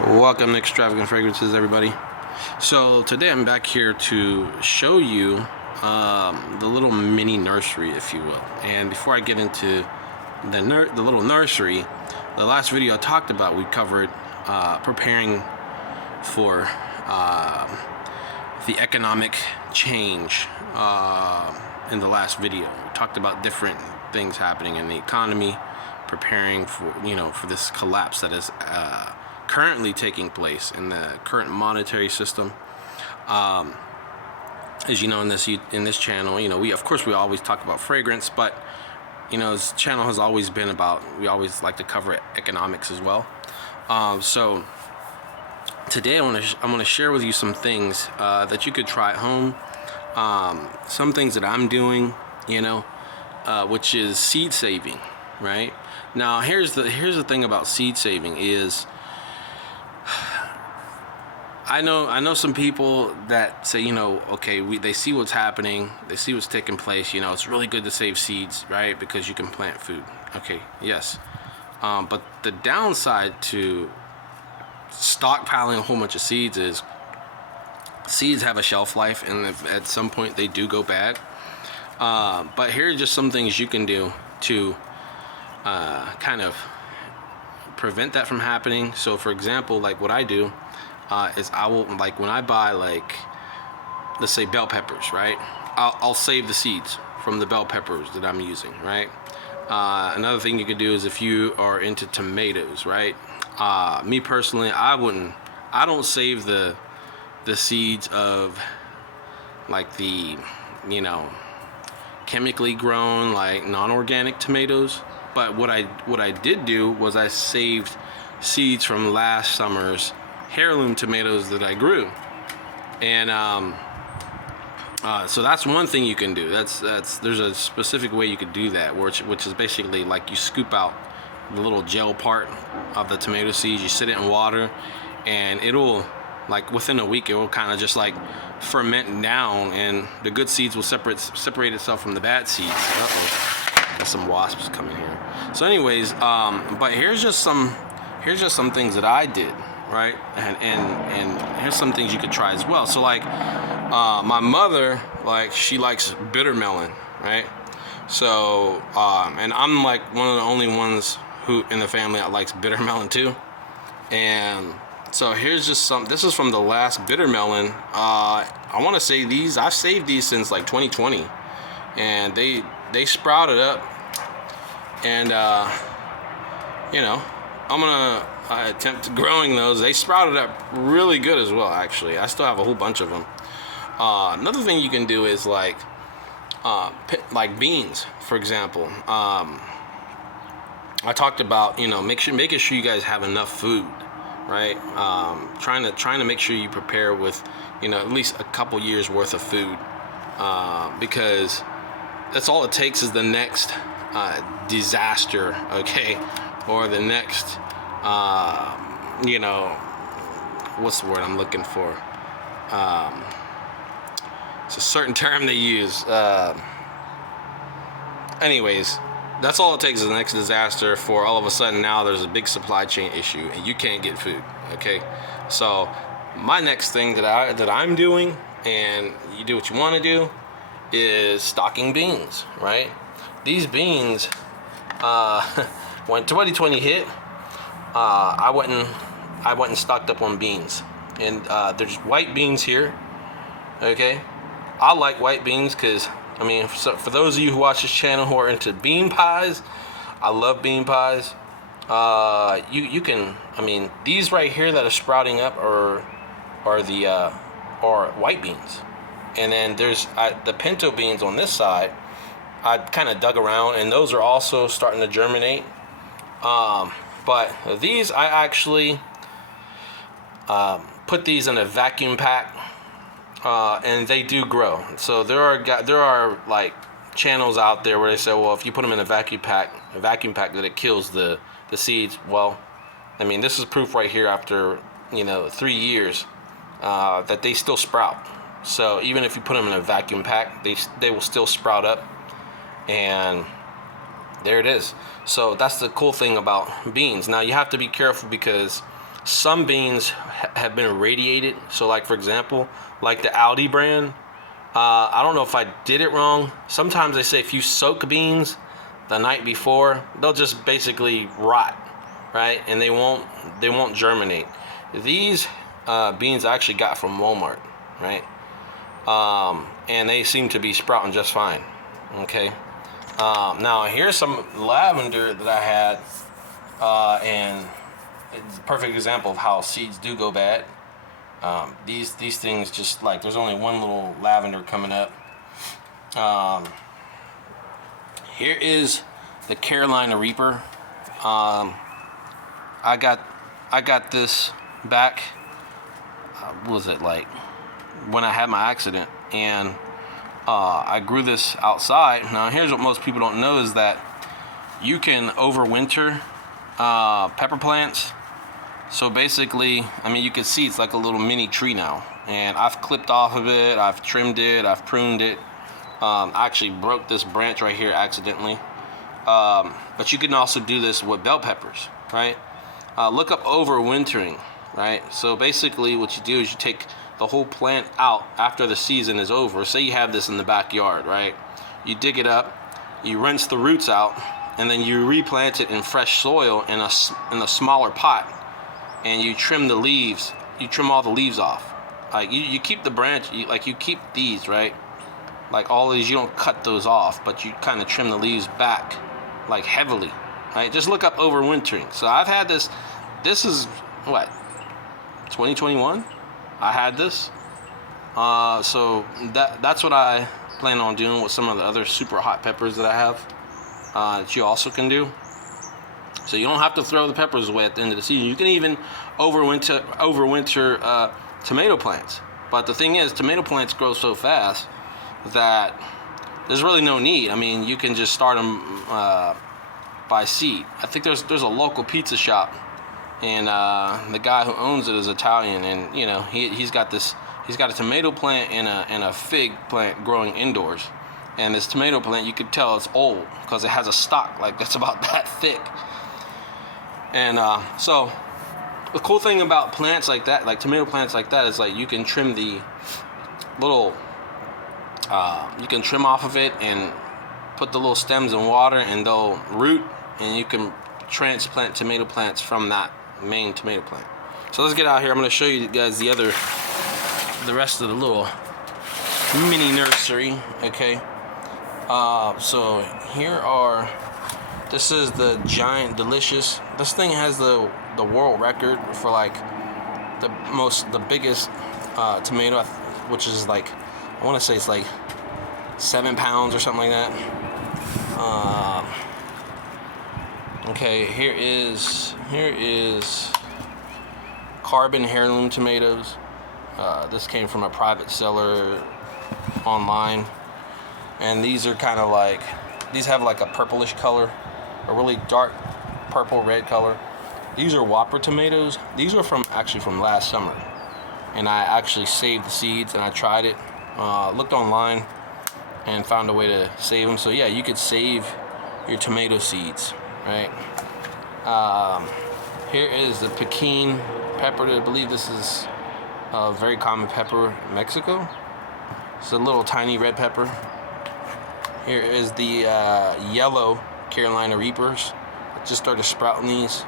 Welcome to Extravagant Fragrances, everybody. So today I'm back here to show you the little mini nursery, if you will. And before I get into the little nursery, the last video I talked about, we covered preparing for the economic change in the last video. We talked about different things happening in the economy, preparing for for this collapse that is currently taking place in the current monetary system. As you know, in this channel, we always talk about fragrance, but this channel has always been about, we always like to cover economics as well. So today I'm going to share with you some things that you could try at home. Some things that I'm doing, which is seed saving, right? Now here's the thing about seed saving is, I know some people that say, okay, they see what's happening, they see what's taking place, it's really good to save seeds, right? Because you can plant food. Okay, yes. But the downside to stockpiling a whole bunch of seeds is seeds have a shelf life, and at some point they do go bad. But here are just some things you can do to kind of prevent that from happening. So for example, like what I do is I will, like when I buy, like, let's say bell peppers, right? I'll save the seeds from the bell peppers that I'm using, right? Another thing you could do is if you are into tomatoes, right? Me personally, I don't save the seeds of like the, chemically grown, like non-organic tomatoes. But what I did do was I saved seeds from last summer's heirloom tomatoes that I grew, and so that's one thing you can do. There's a specific way you could do that, which is basically like you scoop out the little gel part of the tomato seeds, you sit it in water, and it'll, like within a week, it will kind of just like ferment down, and the good seeds will separate itself from the bad seeds. Got some wasps coming here. So anyways, but here's just some things that I did, right? And here's some things you could try as well. So like my mother, like, she likes bitter melon, right? So and I'm like one of the only ones who in the family that likes bitter melon too. And so here's just this is from the last bitter melon. I want to say I've saved these since like 2020, and they sprouted up, and I'm gonna attempt growing those. They sprouted up really good as well, actually. I still have a whole bunch of them. Another thing you can do is like beans, for example. I talked about making sure you guys have enough food, right? Trying to make sure you prepare with at least a couple years worth of food, because that's all it takes is the next disaster, okay, or the next what's the word I'm looking for? It's a certain term they use. Anyways, that's all it takes is the next disaster for all of a sudden now there's a big supply chain issue and you can't get food. Okay, so my next thing that I'm doing, and you do what you want to do, is stocking beans, right? These beans, when 2020 hit, I went and stocked up on beans, and there's white beans here. Okay, I like white beans because for those of you who watch this channel who are into bean pies, I love bean pies. You can, these right here that are sprouting up are white beans. And then there's the pinto beans on this side. I kind of dug around, and those are also starting to germinate. But these, I actually put these in a vacuum pack, and they do grow. So there are like channels out there where they say, well, if you put them in a vacuum pack that it kills the seeds. Well, this is proof right here after 3 years that they still sprout. So even if you put them in a vacuum pack, they will still sprout up, and there it is. So that's the cool thing about beans. Now you have to be careful because some beans have been irradiated. So like for example, like the Aldi brand, I don't know if I did it wrong. Sometimes they say if you soak beans the night before, they'll just basically rot, right? And they won't germinate. These beans I actually got from Walmart, right? And they seem to be sprouting just fine. Okay. Now here's some lavender that I had, and it's a perfect example of how seeds do go bad. These things just like, there's only one little lavender coming up. Here is the Carolina Reaper. I got this back. What was it like when I had my accident, and I grew this outside. Now here's what most people don't know is that you can overwinter pepper plants. So basically, I mean, you can see it's like a little mini tree now, and I've clipped off of it, I've trimmed it, I've pruned it. I actually broke this branch right here accidentally. But you can also do this with bell peppers, right? Look up overwintering, right? So basically what you do is you take the whole plant out after the season is over. Say you have this in the backyard, right? You dig it up, you rinse the roots out, and then you replant it in fresh soil in a smaller pot, and you trim the leaves. You trim all the leaves off. Like you keep the branch, you keep these, right? Like all these, you don't cut those off, but you kind of trim the leaves back, like heavily, right? Just look up overwintering. So I've had this. This is what, 2021. I had this. So that's what I plan on doing with some of the other super hot peppers that I have. That you also can do. So you don't have to throw the peppers away at the end of the season. You can even overwinter tomato plants. But the thing is, tomato plants grow so fast that there's really no need. I mean, you can just start them by seed. I think there's a local pizza shop, and the guy who owns it is Italian, and you know he's got a tomato plant and a fig plant growing indoors. And this tomato plant, you could tell it's old because it has a stalk like that's about that thick. And so the cool thing about plants like that, like tomato plants like that, is like you can trim the little, you can trim off of it and put the little stems in water and they'll root, and you can transplant tomato plants from that main tomato plant. So let's get out here. I'm going to show you guys the rest of the little mini nursery. Okay. So here this is the Giant Delicious. This thing has the world record for like the biggest tomato, which is like, I want to say it's like 7 pounds or something like that. Okay, here is Carbon Heirloom tomatoes. This came from a private seller online, and these are kind of like, these have like a purplish color, a really dark purple red color. These are Whopper tomatoes. These are actually from last summer, and I actually saved the seeds and I tried it, looked online and found a way to save them. So yeah, you could save your tomato seeds, right? Here is the Pekin pepper. I believe this is a very common pepper in Mexico. It's a little tiny red pepper. Here is the yellow Carolina Reapers. I just started sprouting these.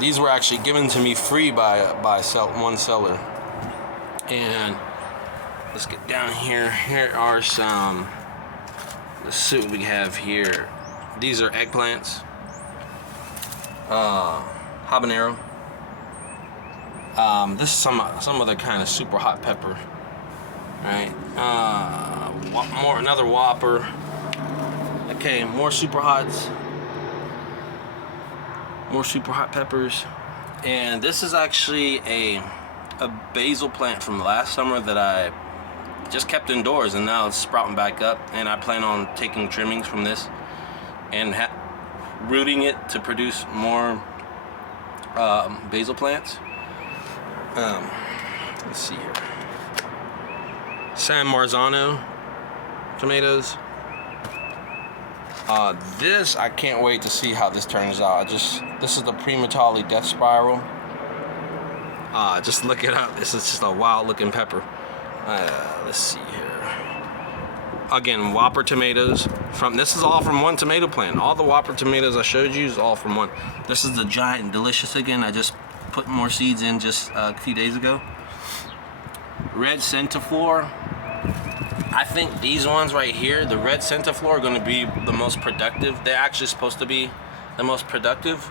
These were actually given to me free by one seller. And let's get down here. Here are some, let's see what we have here. These are eggplants. Habanero. This is some other kind of super hot pepper. Right. Another Whopper. Okay, more super hots. More super hot peppers. And this is actually a basil plant from last summer that I just kept indoors, and now it's sprouting back up, and I plan on taking trimmings from this and rooting it to produce more basil plants. Let's see here. San Marzano tomatoes. This, I can't wait to see how this turns out. This is the Primatali Death Spiral. Just look it up. This is just a wild looking pepper. Let's see here. Again, Whopper tomatoes. This is all from one tomato plant. All the Whopper tomatoes I showed you is all from one. This is the Giant and Delicious again. I just put more seeds in just a few days ago. Red Centiflora. I think these ones right here, the Red Centiflora, are going to be the most productive. They're actually supposed to be the most productive.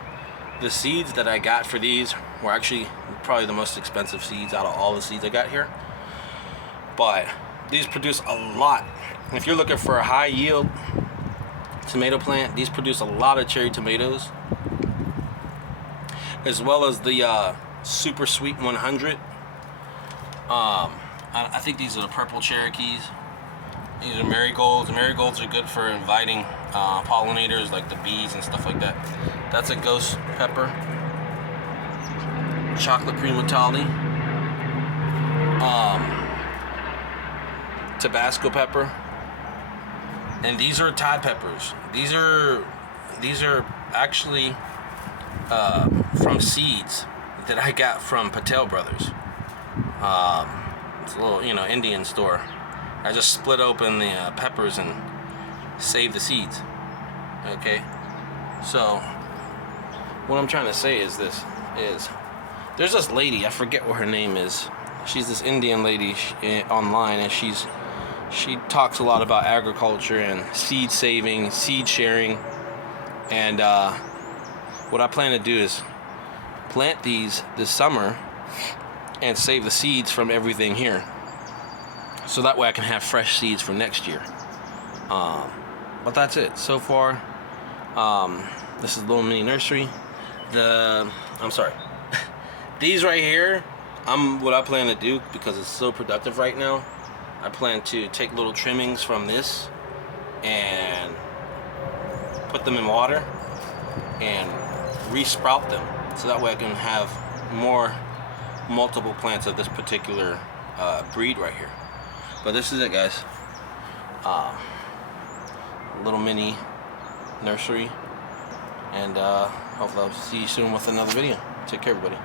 The seeds that I got for these were actually probably the most expensive seeds out of all the seeds I got here. But these produce a lot. If you're looking for a high yield tomato plant, these produce a lot of cherry tomatoes, as well as the super sweet 100. I think these are the purple Cherokees. These are marigolds. Marigolds are good for inviting pollinators like the bees and stuff like that. That's a ghost pepper. Chocolate Primatali. Tabasco pepper. And these are Thai peppers. These are actually from seeds that I got from Patel Brothers. It's a little, Indian store. I just split open the peppers and saved the seeds. Okay, so what I'm trying to say is there's this lady, I forget what her name is. She's this Indian lady online, and she talks a lot about agriculture and seed saving, seed sharing, and what I plan to do is plant these this summer and save the seeds from everything here, so that way I can have fresh seeds for next year. But that's it so far. This is a little mini nursery. I'm sorry. These right here, what I plan to do, because it's so productive right now, I plan to take little trimmings from this and put them in water and re-sprout them, so that way I can have multiple plants of this particular breed right here. But this is it, guys. Little mini nursery, and hopefully I'll see you soon with another video. Take care, everybody.